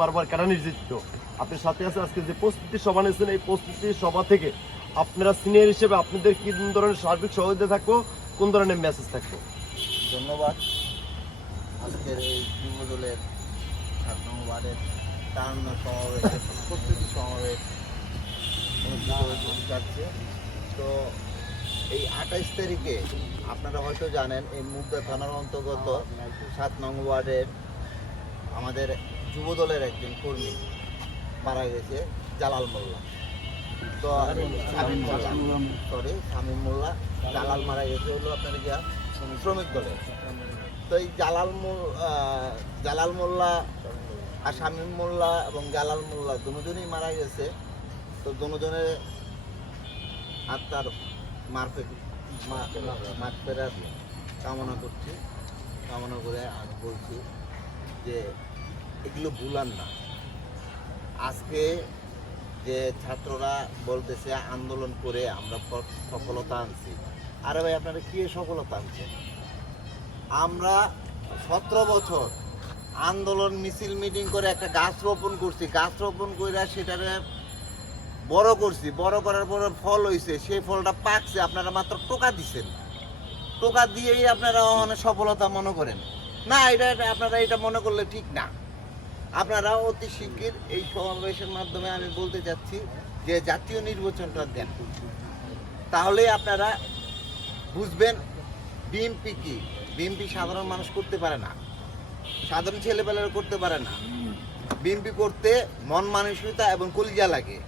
বারবার কারা নির্যাতিত। আপনার সাথে আছে আজকে যে প্রস্তুতি সভা নিয়েছেন, এই প্রস্তুতি সভা থেকে আপনারা সিনিয়র হিসেবে আপনাদের কি ধরনের সার্বিক সহযোগিতা থাকবো, কোন ধরনের মেসেজ থাকবো? ধন্যবাদ। আজকের এই যুব দলের 7 নং ওয়ার্ডের 53 সমাবেশ, প্রস্তুতি সমাবেশ অনুষ্ঠিত যাচ্ছে। তো এই 28 তারিখে আপনারা হয়তো জানেন, এই মুগদা থানার অন্তর্গত 7 নং ওয়ার্ডের আমাদের যুব দলের একজন কর্মী মারা গেছে, জালাল মোল্লা। তো শামীম মোল্লা, জালাল মারা গেছে হলো আপনার গিয়া শ্রমিক দলের। তো এই জালাল মোল্লা আর শামীম মোল্লা এবং জালাল মোল্লা দুজনেই মারা গেছে। তো দুজনের আত্মার মাগফিরাত কামনা করছি। কামনা করে আমি বলছি যে এগুলো ভুলান না। আজকে যে ছাত্ররা বলতেছে আন্দোলন করে আমরা সফলতা আনছি, আরে ভাই আপনারা কি সফলতা আনছেন? আমরা 17 বছর আন্দোলন মিছিল মিটিং করে একটা গাছ রোপণ করছি, গাছ রোপণ করে সেটারে বড় করছি, বড় করার পরে ফল হয়েছে, সেই ফলটা পাকছে, আপনারা মাত্র টোকা দিচ্ছেন। টোকা দিয়েই আপনারা অনেক সফলতা মনে করেন না। এটা আপনারা এটা মনে করলে ঠিক না। আপনারা অতি শিগগির এই সমাবেশের মাধ্যমে আমি বলতে চাচ্ছি যে জাতীয় নির্বাচনটা দেন, তাহলে আপনারা বুঝবেন বিএনপি কি। বিএনপি সাধারণ মানুষ করতে পারে না, সাধারণ ছেলেপেলেরা করতে পারে না। বিএনপি করতে মন মানসিকতা এবং কলিজা লাগে,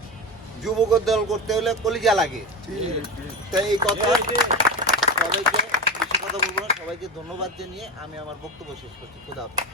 যুবক দল করতে হলে কলিজা লাগে। তাই এই কথা সবাইকে, বেশি কথা বলবো না, সবাইকে ধন্যবাদ জানিয়ে আমি আমার বক্তব্য শেষ করছি। খোদা হাফেজ।